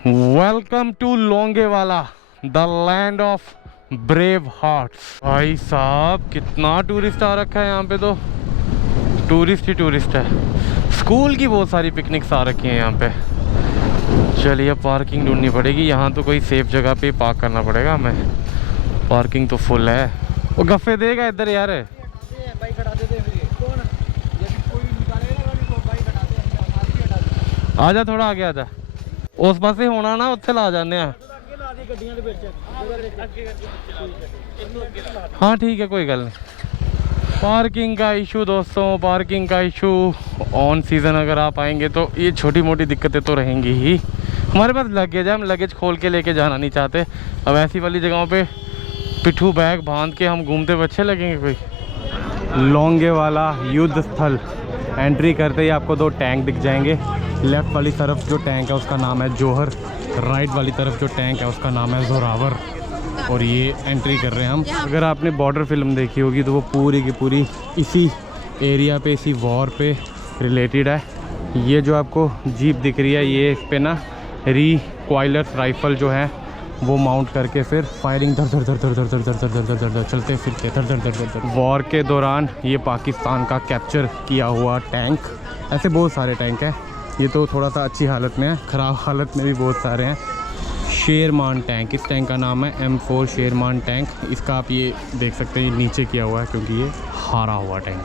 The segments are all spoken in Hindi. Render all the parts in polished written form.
Welcome to Longewala, the land of brave hearts. भाई साहब कितना टूरिस्ट आ रखा है यहाँ पे, तो टूरिस्ट ही टूरिस्ट है। स्कूल की बहुत सारी पिकनिक्स आ रखी हैं यहाँ पे। चलिए पार्किंग ढूंढनी पड़ेगी, यहाँ तो कोई सेफ जगह पे पार्क करना पड़ेगा हमें। पार्किंग तो फुल है। वो गफ्फे देगा इधर यार। आजा थोड़ा आगे आजा, उस पासे होना ना, उत्थे ला जाने हैं। हाँ ठीक है, कोई गल नहीं। पार्किंग का इशू दोस्तों, पार्किंग का इशू ऑन सीज़न अगर आप आएंगे तो ये छोटी मोटी दिक्कतें तो रहेंगी ही। हमारे पास लगेज है, हम लगेज खोल के लेके जाना नहीं चाहते। अब ऐसी वाली जगहों पे पिट्ठू बैग बांध के हम घूमते हुए अच्छे लगेंगे कोई। लोंगेवाला युद्ध स्थल एंट्री करते ही आपको दो टैंक दिख जाएंगे। लेफ़्ट वाली तरफ जो टैंक है उसका नाम है जोहर, राइट वाली तरफ जो टैंक है उसका नाम है जोरावर। और ये एंट्री कर रहे हैं हम। अगर आपने बॉर्डर फिल्म देखी होगी तो वो पूरी की पूरी इसी एरिया पे, इसी वॉर पे रिलेटेड है। ये जो आपको जीप दिख रही है, ये इस पे ना रिकॉइलर राइफल जो है वो माउंट करके फिर फायरिंग धर धर धर धर धर धर धर धर धर धर धर चलते फिरते धर धर धर धर धर। वॉर के दौरान ये पाकिस्तान का कैप्चर किया हुआ टैंक। ऐसे बहुत सारे टैंक हैं, ये तो थोड़ा सा अच्छी हालत में है, ख़राब हालत में भी बहुत सारे हैं। शेरमान टैंक, इस टैंक का नाम है M4 शेरमान टैंक। इसका आप ये देख सकते हैं, ये नीचे किया हुआ है क्योंकि ये हारा हुआ टैंक,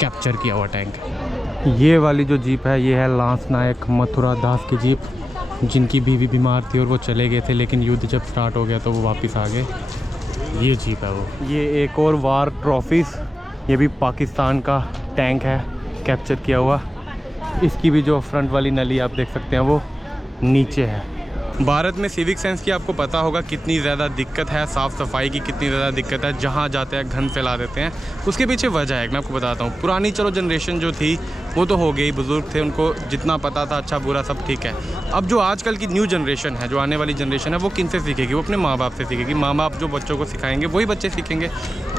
कैप्चर किया हुआ टैंक। ये वाली जो जीप है ये है लांस नायक मथुरा दास की जीप, जिनकी बीवी बीमार थी और वो चले गए थे, लेकिन युद्ध जब स्टार्ट हो गया तो वो वापस आ गए। ये जीप है वो। ये एक और वार ट्रॉफीज़, ये भी पाकिस्तान का टैंक है कैप्चर किया हुआ। इसकी भी जो फ्रंट वाली नली आप देख सकते हैं वो नीचे है। भारत में सिविक सेंस की आपको पता होगा कितनी ज़्यादा दिक्कत है, साफ़ सफाई की कितनी ज़्यादा दिक्कत है। जहाँ जाते हैं गंद फैला देते हैं, उसके पीछे वजह है, मैं आपको बताता हूँ। पुरानी चलो जनरेशन जो थी वो तो हो गई, बुज़ुर्ग थे, उनको जितना पता था अच्छा बुरा सब ठीक है। अब जो आजकल की न्यू जनरेशन है, जो आने वाली जनरेशन है, वो किन से सीखेगी? वो अपने माँ बाप से सीखेगी। माँ बाप जो बच्चों को सिखाएंगे वही बच्चे सीखेंगे।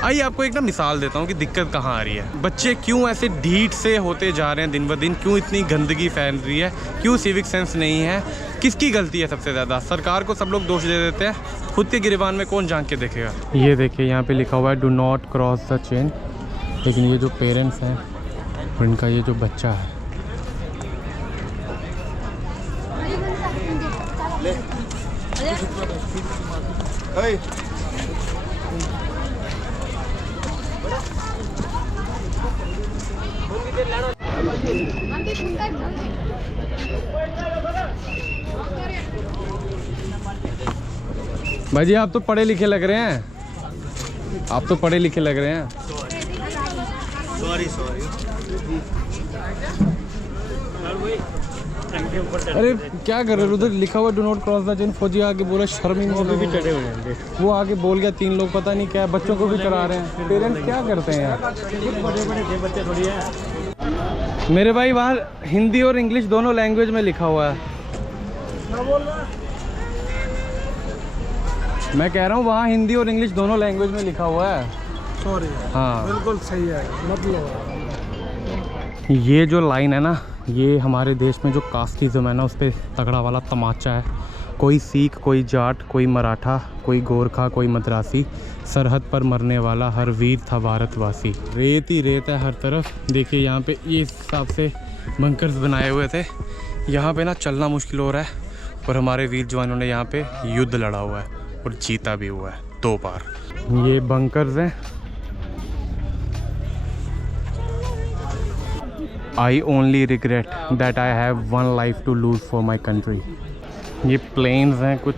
आइए आपको एक ना मिसाल देता हूँ कि दिक्कत कहाँ आ रही है। बच्चे क्यों ऐसे ढीठ से होते जा रहे हैं दिन ब दिन, क्यों इतनी गंदगी फैल रही है, क्यों सिविक सेंस नहीं है, किसकी गलती है सबसे ज़्यादा? सरकार को सब लोग दोष दे देते हैं, खुद के गिरबान में कौन झांक के देखेगा? ये देखिए यहाँ पे लिखा हुआ है do not cross the chain, लेकिन ये जो पेरेंट्स हैं और इनका ये जो बच्चा है, भाई जी आप तो पढ़े लिखे लग रहे हैं, आप तो पढ़े लिखे लग रहे हैं। सॉरी। अरे क्या कर रहे हो? उधर लिखा हुआ do not cross the chain. फौजी आगे बोला शर्मिंग भी चढ़े हुए हैं, वो आगे बोल गया, 3 लोग पता नहीं क्या है, बच्चों को भी चढ़ा रहे हैं। पेरेंट्स क्या करते हैं यार? बड़े बच्चे थोड़ी है। मेरे भाई वहाँ हिंदी और इंग्लिश दोनों लैंग्वेज में लिखा हुआ है। मैं कह रहा हूँ वहाँ हिंदी और इंग्लिश दोनों लैंग्वेज में लिखा हुआ है। सॉरी। हाँ बिल्कुल सही है, मतलब ये जो लाइन है ना, ये हमारे देश में जो कास्टिज़्म है ना, उस पर तगड़ा वाला तमाचा है। कोई सिख, कोई जाट, कोई मराठा, कोई गोरखा, कोई मद्रासी, सरहद पर मरने वाला हर वीर था भारतवासी। रेत ही रेत है हर तरफ। देखिए यहाँ पे ये इस हिसाब से बंकर्स बनाए हुए थे। यहाँ पे ना चलना मुश्किल हो रहा है, और हमारे वीर जवानों ने यहाँ पे युद्ध लड़ा हुआ है और जीता भी हुआ है 2 बार। ये बंकर्स हैं। I only regret that I have one life to lose for my country। ये प्लेन्स हैं कुछ।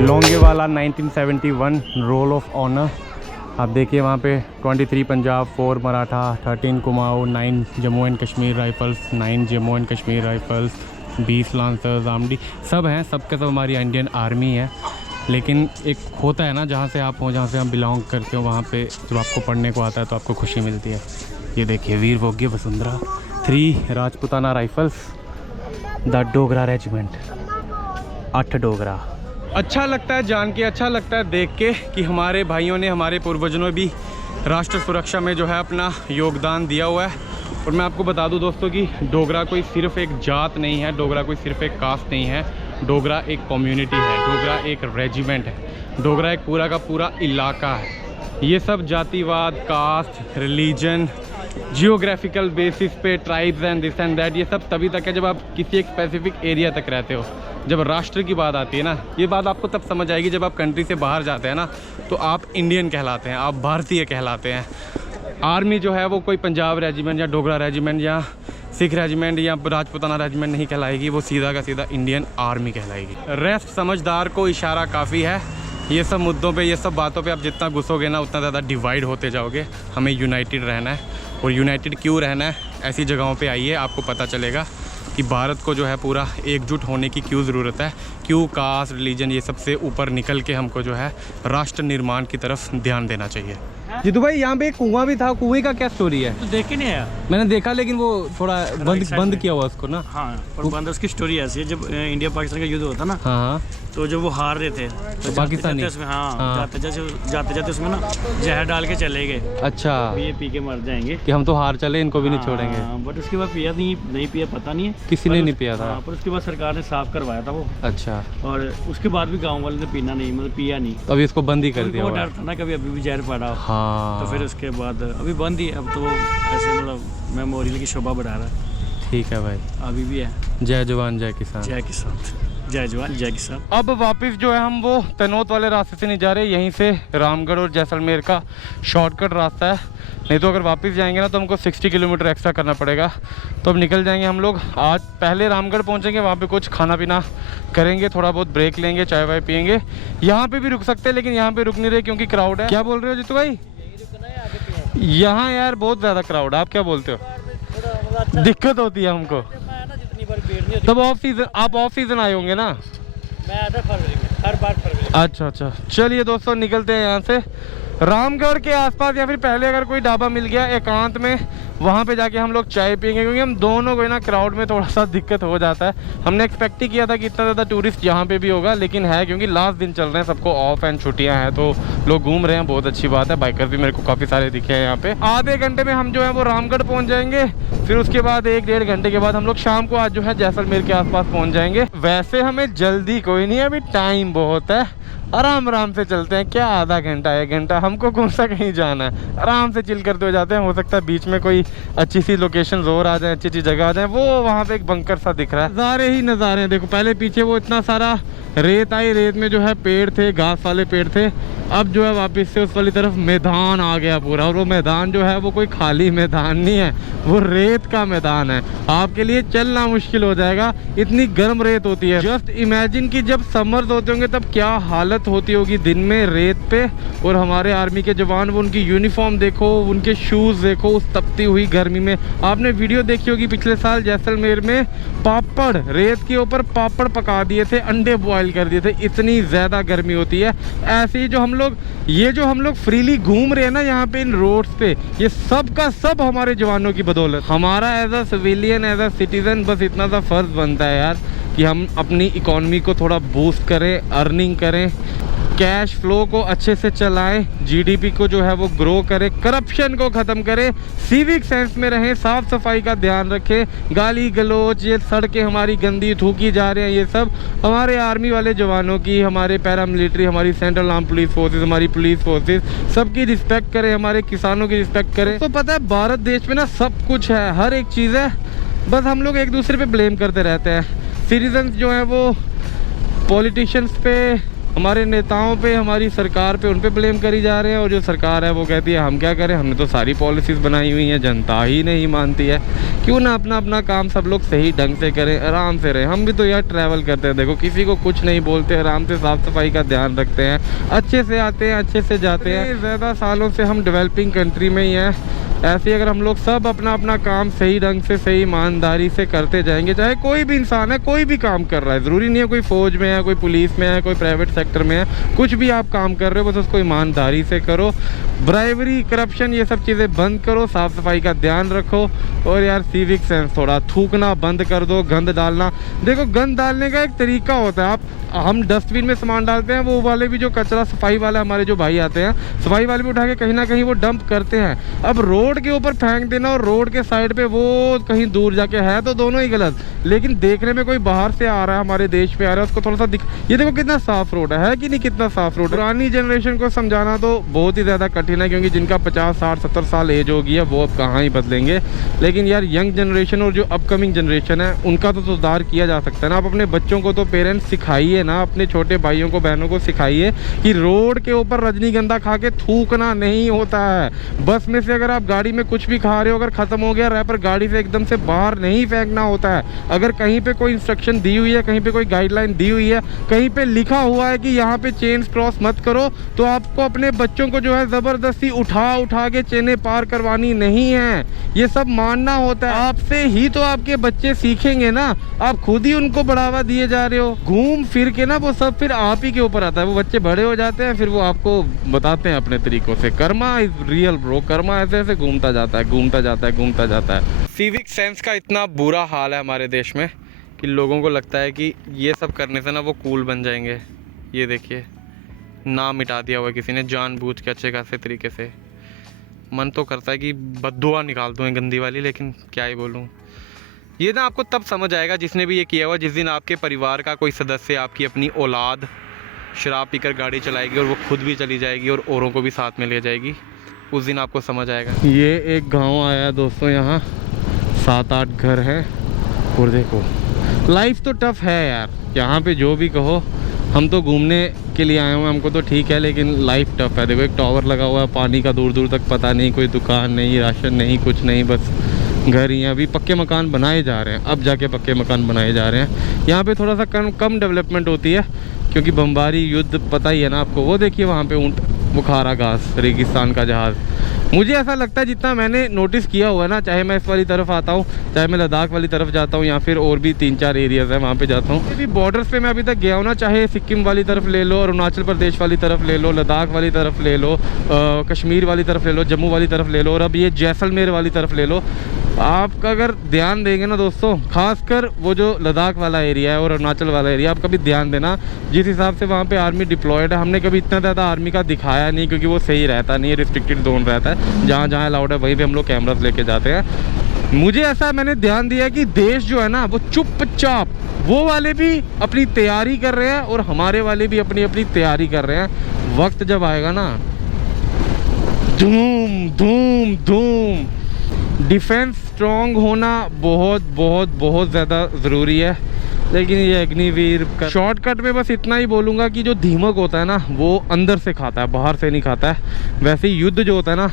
Longewala 1971 role of honour. आप देखिए वहाँ पे 23 Punjab, 4 Maratha, 13 Kumaon, 9 Jammu and Kashmir rifles, 9 Jammu and Kashmir rifles, 20 lancers, armoured, सब हैं। सब के सब हमारी इंडियन आर्मी है। लेकिन एक होता है ना, जहाँ से आप हो, जहाँ से हम बिलोंग करते हो, वहाँ पे जब आपको पढ़ने को आता है तो आपको खुशी मिलती है। ये देखिए वीर भोग्य Vasundhara, 3 Rajputana rifles, the Dogra regiment, 8 Dogra, अच्छा लगता है जान के, अच्छा लगता है देख के कि हमारे भाइयों ने, हमारे पूर्वजों ने भी राष्ट्र सुरक्षा में जो है अपना योगदान दिया हुआ है। और मैं आपको बता दूं दोस्तों कि डोगरा कोई सिर्फ एक जात नहीं है, डोगरा कोई सिर्फ एक कास्ट नहीं है, डोगरा एक कम्युनिटी है, डोगरा एक रेजिमेंट है, डोगरा एक पूरा का पूरा इलाका है। ये सब जातिवाद, कास्ट, रिलीजन, जियोग्राफिकल बेसिस पे tribes and this and that, ये सब तभी तक है जब आप किसी एक स्पेसिफिक एरिया तक रहते हो। जब राष्ट्र की बात आती है ना, ये बात आपको तब समझ आएगी जब आप कंट्री से बाहर जाते हैं ना, तो आप इंडियन कहलाते हैं, आप भारतीय कहलाते हैं। आर्मी जो है वो कोई पंजाब रेजिमेंट या डोगरा रेजिमेंट या सिख रेजिमेंट या राजपूताना रेजिमेंट नहीं कहलाएगी, वो सीधा का सीधा इंडियन आर्मी कहलाएगी। रेस्ट समझदार को इशारा काफ़ी है। ये सब मुद्दों पे, ये सब बातों पे आप जितना घुसोगे ना उतना ज़्यादा डिवाइड होते जाओगे। हमें यूनाइटेड रहना है, और यूनाइटेड क्यों रहना है, ऐसी जगहों पे आइए आपको पता चलेगा कि भारत को जो है पूरा एकजुट होने की क्यों ज़रूरत है, क्यों कास्ट, रिलीजन ये सबसे ऊपर निकल के हमको जो है राष्ट्र निर्माण की तरफ ध्यान देना चाहिए। जीतू भाई, यहाँ पे एक कुआं भी था, कुएं का क्या स्टोरी है? तो देख के नहीं आया मैंने देखा लेकिन वो थोड़ा बंद किया हुआ उसको ना। हाँ, पर बंद उसकी स्टोरी ऐसी है, जब इंडिया पाकिस्तान का युद्ध होता ना, हाँ, तो जब वो हार रहे थे तो पाकिस्तानी उसमें जाते जाते उसमें ना जहर डाल के चले गए। अच्छा, ये पी के मर जाएंगे कि हम तो हार चले, इनको भी नहीं छोड़ेंगे। बट उसके बाद पिया नहीं पिया पता नहीं है, किसी ने नहीं पिया था। पर उसके बाद सरकार ने साफ करवाया था वो। अच्छा, और उसके बाद भी गाँव वाले ने पीना नहीं, मतलब पिया नहीं। तो अभी इसको बंद ही कर दिया वो हुआ है। डर था ना कभी अभी भी जहर पड़ा हो। हाँ, तो फिर उसके बाद अभी बंद ही, अब तो वो ऐसे मतलब मेमोरियल की शोभा बढ़ा रहा है। ठीक है भाई, अभी भी है। जय जवान जय किसान। जय किसान, जय जवान जय किसान। अब वापस जो है हम वो तनोत वाले रास्ते से नहीं जा रहे, यहीं से रामगढ़ और जैसलमेर का शॉर्टकट रास्ता है। नहीं तो अगर वापस जाएंगे ना तो हमको 60 किलोमीटर एक्स्ट्रा करना पड़ेगा। तो अब निकल जाएंगे हम लोग। आज पहले रामगढ़ पहुंचेंगे, वहाँ पे कुछ खाना पीना करेंगे, थोड़ा बहुत ब्रेक लेंगे, चाय वाय पियेंगे। यहाँ पे भी रुक सकते हैं लेकिन यहाँ पे रुक नहीं रहे क्योंकि क्राउड है। क्या बोल रहे हो जीतू भाई? यहाँ यार बहुत ज़्यादा क्राउड है, आप क्या बोलते हो? दिक्कत होती है हमको। तब ऑफ सीजन, आप ऑफ सीजन आए होंगे ना? मैं आता फरवरी में, हर बार फरवरी। अच्छा, चलिए दोस्तों निकलते हैं यहाँ से। रामगढ़ के आसपास या फिर पहले अगर कोई ढाबा मिल गया एकांत में, वहाँ पे जाके हम लोग चाय पियेंगे, क्योंकि हम दोनों को ना क्राउड में थोड़ा सा दिक्कत हो जाता है। हमने एक्सपेक्ट ही किया था कि इतना ज़्यादा टूरिस्ट यहाँ पे भी होगा, लेकिन है क्योंकि लास्ट दिन चल रहे हैं, सबको ऑफ एंड छुट्टियाँ हैं तो लोग घूम रहे हैं, बहुत अच्छी बात है। बाइकर भी मेरे को काफ़ी सारे दिखे हैं यहाँ पे। आधे घंटे में हम जो है वो रामगढ़ पहुँच जाएंगे, फिर उसके बाद 1-1.5 घंटे के बाद हम लोग शाम को आज जो है जैसलमेर के आसपास पहुँच जाएंगे। वैसे हमें जल्दी कोई नहीं है, अभी टाइम बहुत है, आराम से चलते हैं। क्या आधा घंटा 1 घंटा, हमको कौन सा कहीं जाना है, आराम से चिल करते हुए जाते हैं। हो सकता है बीच में कोई अच्छी सी लोकेशन और आ जाए, अच्छी जगह आ जाए। वो वहाँ पे एक बंकर सा दिख रहा है, नज़ारे ही नज़ारे हैं। देखो पहले पीछे वो इतना सारा रेत आई, रेत में जो है पेड़ थे, घास वाले पेड़ थे। अब जो है वापस से उस वाली तरफ मैदान आ गया पूरा, और वो मैदान जो है वो कोई खाली मैदान नहीं है, वो रेत का मैदान है। आपके लिए चलना मुश्किल हो जाएगा, इतनी गर्म रेत होती है। जस्ट इमेजिन कि जब समर्स होते होंगे तब क्या हालत होती होगी दिन में रेत पे। और हमारे आर्मी के जवान, वो उनकी यूनिफॉर्म देखो, उनके शूज़ देखो, उस तपती हुई गर्मी में। आपने वीडियो देखी होगी पिछले साल जैसलमेर में, पापड़, रेत के ऊपर पापड़ पका दिए थे, अंडे बॉयल कर दिए थे, इतनी ज़्यादा गर्मी होती है। ऐसे ही जो हम लोग फ्रीली घूम रहे हैं ना यहाँ पे इन रोड्स पे, ये सब का सब हमारे जवानों की बदौलत। हमारा as a civilian, as a citizen बस इतना सा फर्ज बनता है यार कि हम अपनी इकोनॉमी को थोड़ा बूस्ट करें, अर्निंग करें, कैश फ्लो को अच्छे से चलाएं, जीडीपी को जो है वो ग्रो करें, करप्शन को ख़त्म करें, सिविक सेंस में रहें, साफ़ सफाई का ध्यान रखें। गाली गलोच, ये सड़कें हमारी गंदी थूकी जा रहे हैं, ये सब हमारे आर्मी वाले जवानों की, हमारे पैरामिलिट्री, हमारी सेंट्रल आर्म पुलिस फोर्सेस, हमारी पुलिस फोर्सेस, सबकी रिस्पेक्ट करें, हमारे किसानों की रिस्पेक्ट करें। तो पता है भारत देश में ना सब कुछ है, हर एक चीज़ है, बस हम लोग एक दूसरे पे ब्लेम करते रहते हैं। सिटीजन्स जो हैं वो पॉलिटिशियंस पे, हमारे नेताओं पे, हमारी सरकार पे, उन पे ब्लेम करी जा रहे हैं। और जो सरकार है वो कहती है हम क्या करें, हमने तो सारी पॉलिसीज़ बनाई हुई हैं, जनता ही नहीं मानती है। क्यों ना अपना अपना काम सब लोग सही ढंग से करें, आराम से रहें। हम भी तो यार ट्रैवल करते हैं, देखो किसी को कुछ नहीं बोलते, आराम से साफ़ सफाई का ध्यान रखते हैं, अच्छे से आते हैं, अच्छे से जाते हैं। ज़्यादा सालों से हम डेवलपिंग कंट्री में ही हैं। ऐसे अगर हम लोग सब अपना अपना काम सही ढंग से, सही ईमानदारी से करते जाएंगे, चाहे कोई भी इंसान है, कोई भी काम कर रहा है, ज़रूरी नहीं है कोई फ़ौज में है, कोई पुलिस में है, कोई प्राइवेट सेक्टर में है, कुछ भी आप काम कर रहे हो बस उसको ईमानदारी से करो, ब्राइवरी, करप्शन, ये सब चीज़ें बंद करो, साफ़ सफाई का ध्यान रखो। और यार सिविक सेंस, थोड़ा थूकना बंद कर दो, गंद डालना। देखो गंद डालने का एक तरीका होता है, हम डस्टबिन में सामान डालते हैं, वो वाले भी जो कचरा सफाई वाले हमारे जो भाई आते हैं, सफाई वाले भी उठा के कहीं ना कहीं वो डंप करते हैं। अब रोड के ऊपर फेंक देना और रोड के साइड पे वो कहीं दूर जाके है तो दोनों ही गलत। लेकिन देखने में कोई बाहर से आ रहा है, हमारे देश पे आ रहा है, उसको थोड़ा सा ये देखो कितना साफ रोड है कि नहीं, कितना साफ रोड है। पुरानी जनरेशन को समझाना तो बहुत ही ज़्यादा कठिन है, क्योंकि जिनका 50, 60, 70 साल एज होगी है वो अब कहाँ ही बदलेंगे। लेकिन यार यंग जनरेशन और जो अपकमिंग जनरेशन है उनका तो सुधार किया जा सकता है ना। आप अपने बच्चों को तो पेरेंट्स सिखाइए ना, अपने छोटे भाइयों को, बहनों को सिखाइए कि रोड के ऊपर रजनीगंधा खा के थूकना नहीं होता है। बस में से अगर आप गाड़ी में कुछ भी खा रहे हो, अगर ख़त्म हो गया रैपर, गाड़ी से एकदम से बाहर नहीं फेंकना होता है। अगर कहीं पे कोई इंस्ट्रक्शन दी हुई है, कहीं पे कोई गाइडलाइन दी हुई है, कहीं पे लिखा हुआ है कि यहाँ पे चेन क्रॉस मत करो, तो आपको अपने बच्चों को जो है ज़बरदस्ती उठा के चेनें पार करवानी नहीं है। ये सब मानना होता है। आपसे ही तो आपके बच्चे सीखेंगे ना, आप खुद ही उनको बढ़ावा दिए जा रहे हो। घूम फिर के ना वो सब फिर आप ही के ऊपर आता है। वो बच्चे बड़े हो जाते हैं, फिर वो आपको बताते हैं अपने तरीकों से। Karma is real bro, Karma ऐसे ऐसे घूमता जाता है, घूमता जाता है, घूमता जाता है। सिविक सेंस का इतना बुरा हाल है हमारे देश में कि लोगों को लगता है कि ये सब करने से ना वो कूल बन जाएंगे। ये देखिए, नाम मिटा दिया हुआ किसी ने जानबूझ के अच्छे खासे तरीके से। मन तो करता है कि बद्दुआ निकाल दूँ गंदी वाली, लेकिन क्या ही बोलूँ। ये ना आपको तब समझ आएगा जिसने भी ये किया हुआ, जिस दिन आपके परिवार का कोई सदस्य, आपकी अपनी औलाद शराब पीकर गाड़ी चलाएगी और वो खुद भी चली जाएगी और औरों को भी साथ में ले जाएगी, उस दिन आपको समझ आएगा। ये एक गांव आया है दोस्तों, यहाँ 7-8 घर हैं और देखो लाइफ तो टफ है यार। यहाँ पे जो भी कहो, हम तो घूमने के लिए आए हुए हैं, हमको तो ठीक है, लेकिन लाइफ टफ है। देखो एक टावर लगा हुआ है, पानी का दूर दूर तक पता नहीं, कोई दुकान नहीं, राशन नहीं, कुछ नहीं, बस घर ही हैं। अभी पक्के मकान बनाए जा रहे हैं, अब जाके पक्के मकान बनाए जा रहे हैं। यहाँ पे थोड़ा सा कम डेवलपमेंट होती है, क्योंकि बमबारी युद्ध पता ही है ना आपको। वो देखिए वहाँ पे ऊँट वो खा रहा घास, रेगिस्तान का जहाज़। मुझे ऐसा लगता है, जितना मैंने नोटिस किया हुआ है ना, चाहे मैं इस वाली तरफ आता हूँ, चाहे मैं लद्दाख वाली तरफ जाता हूँ, या फिर और भी 3-4 एरियाज़ हैं वहाँ पे जाता हूँ। अभी बॉर्डर्स पे मैं अभी तक गया हूँ ना, चाहे सिक्किम वाली तरफ ले लो, अरुणाचल प्रदेश वाली तरफ ले लो, लद्दाख वाली तरफ ले लो, कश्मीर वाली तरफ ले लो, जम्मू वाली तरफ ले लो, और अब ये जैसलमेर वाली तरफ ले लो। आपका अगर ध्यान देंगे ना दोस्तों, खासकर वो जो लद्दाख वाला एरिया है और अरुणाचल वाला एरिया, आप कभी ध्यान देना, जिस हिसाब से वहाँ पे आर्मी डिप्लॉयड है, हमने कभी इतना ज़्यादा आर्मी का दिखाया नहीं, क्योंकि वो सही रहता नहीं है, रिस्ट्रिक्टेड जोन रहता है। जहाँ जहाँ अलाउड है वहीं पे हम लोग कैमरास लेके जाते हैं। मुझे ऐसा मैंने ध्यान दिया कि देश जो है ना, वो चुपचाप, वो वाले भी अपनी तैयारी कर रहे हैं और हमारे वाले भी अपनी अपनी तैयारी कर रहे हैं। वक्त जब आएगा ना, धूम धूम धूम। डिफेंस स्ट्रॉन्ग होना बहुत बहुत बहुत ज़्यादा ज़रूरी है। लेकिन ये अग्निवीर का शॉर्टकट में बस इतना ही बोलूँगा कि जो दीमक होता है ना, वो अंदर से खाता है, बाहर से नहीं खाता है। वैसे ही युद्ध जो होता है ना,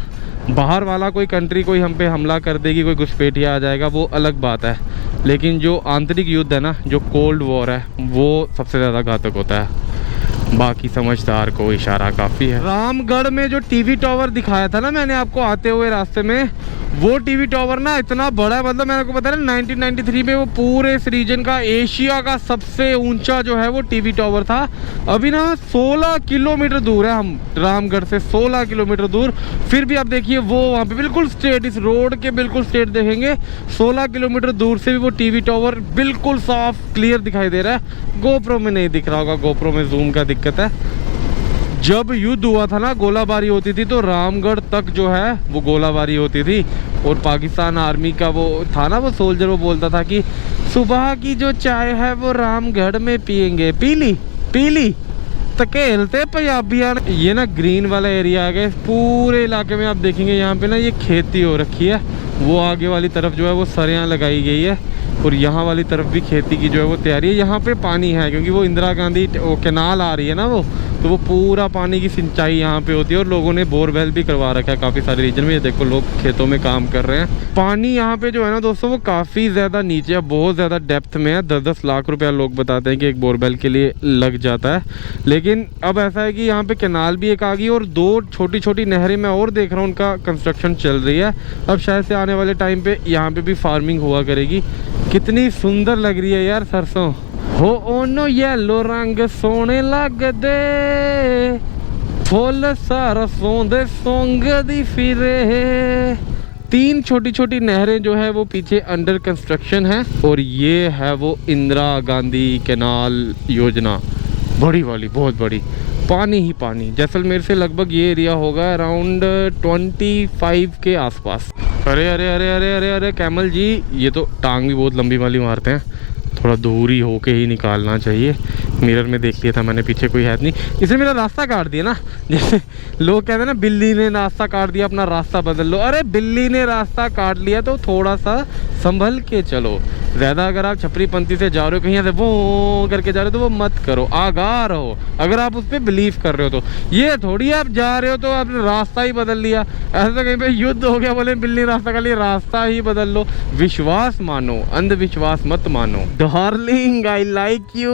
बाहर वाला कोई कंट्री कोई हम पे हमला कर देगी, कोई घुसपैठिया आ जाएगा, वो अलग बात है। लेकिन जो आंतरिक युद्ध है ना, जो कोल्ड वॉर है, वो सबसे ज़्यादा घातक होता है। बाकी समझदार को इशारा काफ़ी है। रामगढ़ में जो टीवी टावर दिखाया था ना मैंने आपको आते हुए रास्ते में, वो टीवी टावर ना इतना बड़ा है, मतलब मैंने आपको बताया ना 1993 में वो पूरे इस रीजन का, एशिया का सबसे ऊंचा जो है वो टीवी टावर था। अभी ना 16 किलोमीटर दूर है हम रामगढ़ से, 16 किलोमीटर दूर। फिर भी आप देखिए वो वहाँ पे बिल्कुल स्ट्रेट, इस रोड के बिल्कुल स्ट्रेट देखेंगे, 16 किलोमीटर दूर से भी वो टीवी टावर बिल्कुल साफ क्लियर दिखाई दे रहा है। गोप्रो में नहीं दिख रहा होगा, गोप्रो में जूम का दिक्कत है। जब युद्ध हुआ था ना, गोलाबारी होती थी, तो रामगढ़ तक जो है वो गोलाबारी होती थी। और पाकिस्तान आर्मी का वो था ना, वो सोल्जर, वो बोलता था कि सुबह की जो चाय है वो रामगढ़ में पियेंगे, पीली पीली तकेलते पंजाबियां। ये ना ग्रीन वाला एरिया आ गया, पूरे इलाके में आप देखेंगे यहाँ पे ना ये खेती हो रखी है। वो आगे वाली तरफ जो है वो सरियाँ लगाई गई है, और यहाँ वाली तरफ भी खेती की जो है वो तैयारी है। यहाँ पे पानी है, क्योंकि वो इंदिरा गांधी वो कैनाल आ रही है ना, वो तो वो पूरा पानी की सिंचाई यहाँ पे होती है। और लोगों ने बोरवेल भी करवा रखा है काफ़ी सारे रीजन में। ये देखो लोग खेतों में काम कर रहे हैं। पानी यहाँ पे जो है ना दोस्तों, वो काफ़ी ज़्यादा नीचे है, बहुत ज़्यादा डेप्थ में है। 10-10 लाख रुपया लोग बताते हैं कि एक बोरवेल के लिए लग जाता है। लेकिन अब ऐसा है कि यहाँ पे कैनाल भी एक आ गई, और 2 छोटी छोटी नहरें मैं और देख रहा हूँ, उनका कंस्ट्रक्शन चल रही है। अब शायद से आने वाले टाइम पे यहाँ पे भी फार्मिंग हुआ करेगी। कितनी सुंदर लग रही है यार सरसों। हो ओनो येलो रंग सोने लग दे, फुल सरसों दे सोंग दी फिरे। 3 छोटी छोटी नहरें जो है वो पीछे अंडर कंस्ट्रक्शन है और ये है वो इंदिरा गांधी कैनाल योजना, बड़ी वाली, बहुत बड़ी। पानी ही पानी। जैसलमेर से लगभग ये एरिया होगा अराउंड 25 के आसपास। अरे अरे अरे अरे अरे अरे कैमल जी, ये तो टांग भी बहुत लंबी वाली मारते हैं, थोड़ा दूरी होके ही निकालना चाहिए। मिरर में देख लिया था मैंने, पीछे कोई है नहीं। इसने मेरा रास्ता काट दिया ना, जैसे लोग कहते हैं ना बिल्ली ने रास्ता काट दिया, अपना रास्ता बदल लो। अरे बिल्ली ने रास्ता काट लिया तो थोड़ा सा संभल के चलो। ज़्यादा अगर आप छपरी पंथी से जा रहे हो, कहीं से वो करके जा रहे हो तो वो मत करो, आगाह रहो। अगर आप उस पर बिलीव कर रहे हो तो ये थोड़ी आप जा रहे हो तो आपने रास्ता ही बदल लिया। ऐसा तो कहीं पे युद्ध हो गया, बोले बिल्ली रास्ता का लिए, रास्ता ही बदल लो। विश्वास मानो, अंधविश्वास मत मानो। Darling I like you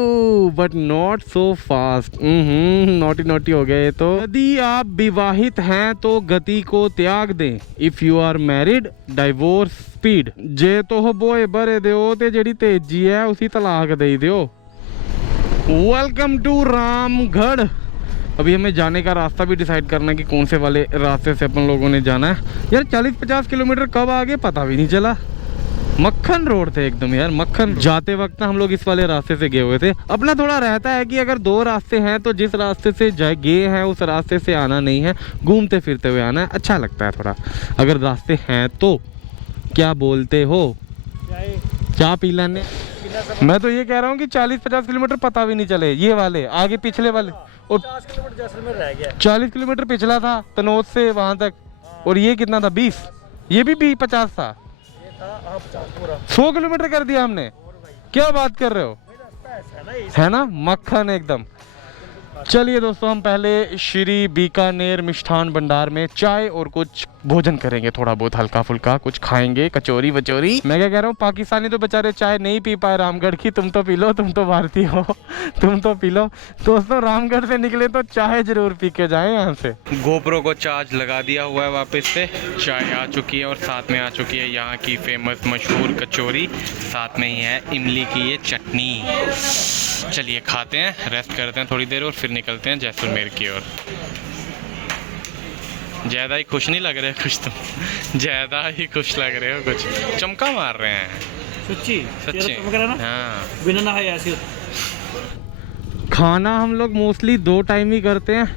but not so fast. Naughty naughty हो गया ये तो। यदि आप विवाहित हैं तो गति को त्याग दें। If you are married divorce speed. जे तो बोए भरे दो ते जेड़ी तेजी है उसी तलाक दे दियो। Welcome to Ramgarh. अभी हमें जाने का रास्ता भी डिसाइड करना है कि कौन से वाले रास्ते से अपन लोगों ने जाना है। यार 40-50 किलोमीटर कब आगे पता भी नहीं चला। मक्खन रोड थे एकदम यार, मक्खन। जाते वक्त हम लोग इस वाले रास्ते से गए हुए थे। अपना थोड़ा रहता है कि अगर 2 रास्ते हैं तो जिस रास्ते से गए हैं उस रास्ते से आना नहीं है, घूमते फिरते हुए आना है, अच्छा लगता है थोड़ा। अगर रास्ते हैं तो क्या बोलते हो, चाय पी लेने। मैं तो ये कह रहा हूँ कि 40-50 किलोमीटर पता भी नहीं चले। ये वाले आगे पिछले वाले, और 50 किलोमीटर जैसलमेर रह गया। 40 किलोमीटर पिछला था तनोद से वहां तक, और ये कितना था 20, ये भी 50 था। 100 किलोमीटर कर दिया हमने। क्या बात कर रहे हो, है ना मक्खन एकदम। चलिए दोस्तों, हम पहले श्री बीकानेर मिष्ठान भंडार में चाय और कुछ भोजन करेंगे, थोड़ा बहुत हल्का फुल्का कुछ खाएंगे, कचौरी वचौरी। मैं क्या कह रहा हूँ, पाकिस्तानी तो बेचारे चाय नहीं पी पाए रामगढ़ की, तुम तो पी लो, तुम तो भारतीय हो, तुम तो पी लो। दोस्तों रामगढ़ से निकले तो चाय जरूर पी के जाए यहाँ से। गोप्रो को चार्ज लगा दिया हुआ है वापस से। चाय आ चुकी है और साथ में आ चुकी है यहाँ की फेमस मशहूर कचौरी, साथ में ही है इमली की ये चटनी। चलिए खाते हैं, रेस्ट करते हैं थोड़ी देर और फिर निकलते हैं जैसलमेर की ओर। ज़्यादा ही खुश नहीं लग रहे कुछ, तुम ज़्यादा ही खुश लग रहे हो, कुछ चमका मार रहे हैं। सच्ची हाँ। बिना नहाए ऐसे खाना हम लोग मोस्टली 2 टाइम ही करते हैं,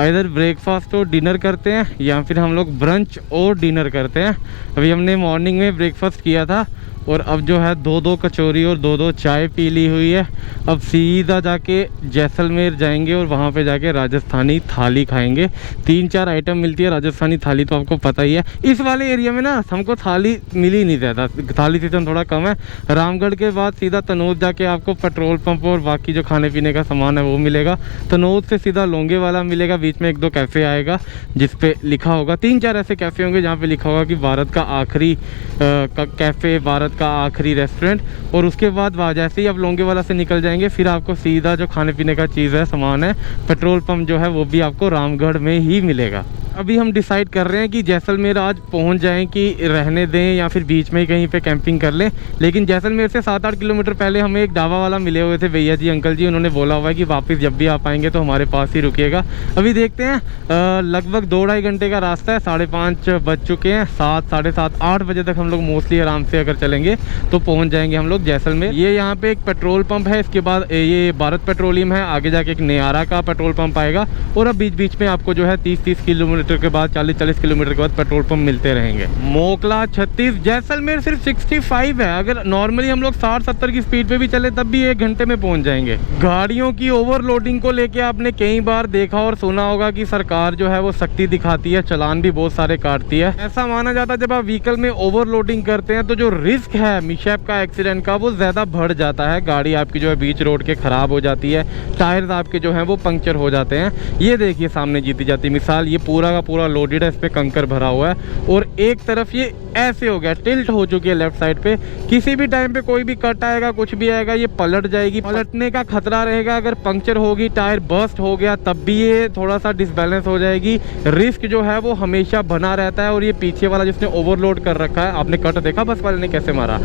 इधर ब्रेकफास्ट और डिनर करते हैं या फिर हम लोग ब्रंच और डिनर करते हैं। अभी हमने मॉर्निंग में ब्रेकफास्ट किया था और अब जो है 2-2 कचौरी और 2-2 चाय पी ली हुई है। अब सीधा जाके जैसलमेर जाएंगे और वहाँ पे जाके राजस्थानी थाली खाएंगे। 3-4 आइटम मिलती है राजस्थानी थाली, तो आपको पता ही है। इस वाले एरिया में ना हमको थाली मिली नहीं ज़्यादा, थाली सीजन थोड़ा कम है। रामगढ़ के बाद सीधा तनोद जाके आपको पेट्रोल पंप और बाकी जो खाने पीने का सामान है वो मिलेगा। तनोद से सीधा लोंगे वाला मिलेगा, बीच में 1-2 कैफ़े आएगा जिसपे लिखा होगा, 3-4 ऐसे कैफ़े होंगे जहाँ पे लिखा होगा कि भारत का आखिरी कैफ़े, भारत का आखिरी रेस्टोरेंट। और उसके बाद जैसे ही आप लोंगे वाला से निकल जाएंगे फिर आपको सीधा जो खाने पीने का चीज़ है, सामान है, पेट्रोल पंप जो है वो भी आपको रामगढ़ में ही मिलेगा। अभी हम डिसाइड कर रहे हैं कि जैसलमेर आज पहुंच जाएं कि रहने दें या फिर बीच में ही कहीं पे कैंपिंग कर लें। लेकिन जैसलमेर से 7-8 किलोमीटर पहले हमें एक ढाबा वाला मिले हुए थे, भैया जी अंकल जी, उन्होंने बोला हुआ है कि वापस जब भी आप आएंगे तो हमारे पास ही रुकिएगा। अभी देखते हैं, लगभग 2-2.5 घंटे का रास्ता है, 5:30 बज चुके हैं, 7, 7:30, 8 बजे तक हम लोग मोस्टली आराम से अगर चलेंगे तो पहुँच जाएंगे हम लोग जैसलमेर। ये यहाँ पे एक पेट्रोल पंप है, इसके बाद ये भारत पेट्रोलियम है, आगे जाके एक नयारा का पेट्रोल पंप आएगा। और अब बीच बीच में आपको जो है 30-30 किलोमीटर के बाद, 40-40 किलोमीटर के बाद पेट्रोल पंप मिलते रहेंगे। मोकला 36, जैसलमेर सिर्फ 65 है। अगर नॉर्मली हम लोग 60-70 की स्पीड पे भी चले तब भी 1 घंटे में पहुंच जाएंगे। गाड़ियों की ओवरलोडिंग को लेके आपने कई बार देखा और सुना होगा कि सरकार जो है वो सख्ती दिखाती है, चालान भी बहुत सारे काटती है। ऐसा माना जाता है जब आप व्हीकल में ओवरलोडिंग करते हैं तो जो रिस्क है मिसहैप का, एक्सीडेंट का, वो ज्यादा बढ़ जाता है। गाड़ी आपकी जो है बीच रोड के खराब हो जाती है, टायर्स आपके जो है वो पंक्चर हो जाते हैं। ये देखिए सामने जीती जाती मिसाल, ये पूरा का पूरा लोडेड है, इस पे कंकर भरा हुआ है और एक तरफ ये ऐसे हो गया, टिल्ट हो चुकी है लेफ्ट साइड पे। किसी भी टाइम पे कोई भी कट आएगा, कुछ भी आएगा, ये पलट जाएगी, पलटने का खतरा रहेगा। अगर पंक्चर होगी, टायर बर्स्ट हो गया तब भी ये थोड़ा सा डिसबैलेंस हो जाएगी। रिस्क जो है वो हमेशा बना रहता है। और ये पीछे वाला जिसने ओवरलोड कर रखा है, आपने कट देखा बस वाले ने कैसे मारा,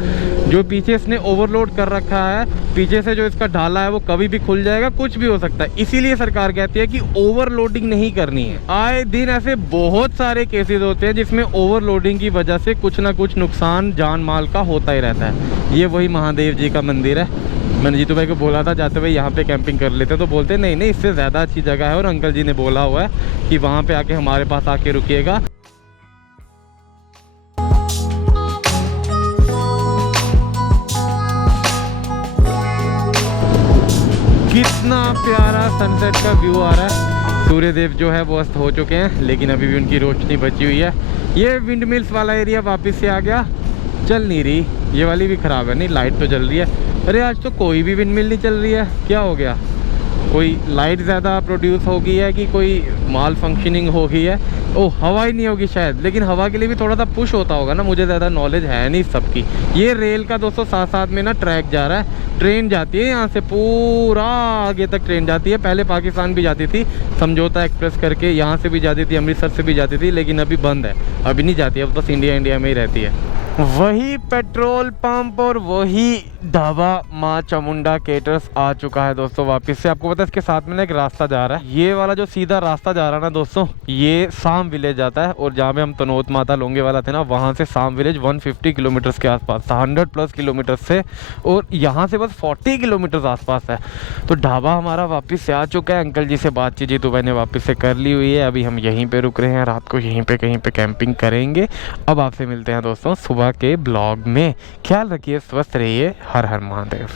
जो पीछे इसने ओवरलोड कर रखा है, पीछे से जो इसका ढाला है वो कभी भी खुल जाएगा, कुछ भी हो सकता है। इसीलिए सरकार कहती है कि ओवरलोडिंग नहीं करनी है। आए दिन ऐसे बहुत सारे केसेस होते हैं जिसमें ओवरलोडिंग की वजह से कुछ ना कुछ नुकसान जान माल का होता ही रहता है। ये वही महादेव जी का मंदिर है। मैंने जीतू भाई को बोला था जाते भाई यहाँ पे कैंपिंग कर लेते, तो बोलते नहीं नहीं इससे ज़्यादा अच्छी जगह है, और अंकल जी ने बोला हुआ है कि वहाँ पे आके हमारे पास आके रुकिएगा। कितना प्यारा सनसेट का व्यू आ रहा है। सूर्य देव जो है वो अस्त हो चुके हैं, लेकिन अभी भी उनकी रोशनी बची हुई है। ये विंड मिल्स वाला एरिया वापस से आ गया, चल नहीं रही। ये वाली भी ख़राब है, नहीं लाइट तो जल रही है। अरे आज तो कोई भी विंड मिल नहीं चल रही है, क्या हो गया? कोई लाइट ज़्यादा प्रोड्यूस हो गई है कि कोई माल फंक्शनिंग हो गई है? ओह हवा ही नहीं होगी शायद, लेकिन हवा के लिए भी थोड़ा सा पुश होता होगा ना, मुझे ज़्यादा नॉलेज है नहीं सबकी। ये रेल का दोस्तों साथ साथ में ना ट्रैक जा रहा है, ट्रेन जाती है यहाँ से पूरा आगे तक ट्रेन जाती है। पहले पाकिस्तान भी जाती थी समझौता एक्सप्रेस करके, यहाँ से भी जाती थी, अमृतसर से भी जाती थी, लेकिन अभी बंद है, अभी नहीं जाती, अब बस इंडिया में ही रहती है। वही पेट्रोल पंप और वही ढाबा माँ चामुंडा केटर्स आ चुका है दोस्तों वापस से। आपको पता है इसके साथ में ना एक रास्ता जा रहा है, ये वाला जो सीधा रास्ता जा रहा है ना दोस्तों, ये साम विलेज जाता है। और जहाँ पे हम तनोत माता लोंगे वाला थे ना, वहाँ से साम विलेज 150 किलोमीटर्स के आसपास था, 100+ किलोमीटर से, और यहाँ से बस 40 किलोमीटर आसपास है। तो ढाबा हमारा वापस से आ चुका है। अंकल जी से बातचीत जीतू भाई ने वापस से कर ली हुई है। अभी हम यहीं पर रुक रहे हैं, रात को यहीं पर कहीं पर कैंपिंग करेंगे। अब आपसे मिलते हैं दोस्तों सुबह के ब्लॉग में। ख्याल रखिए, स्वस्थ रहिए, हर हर महादेव।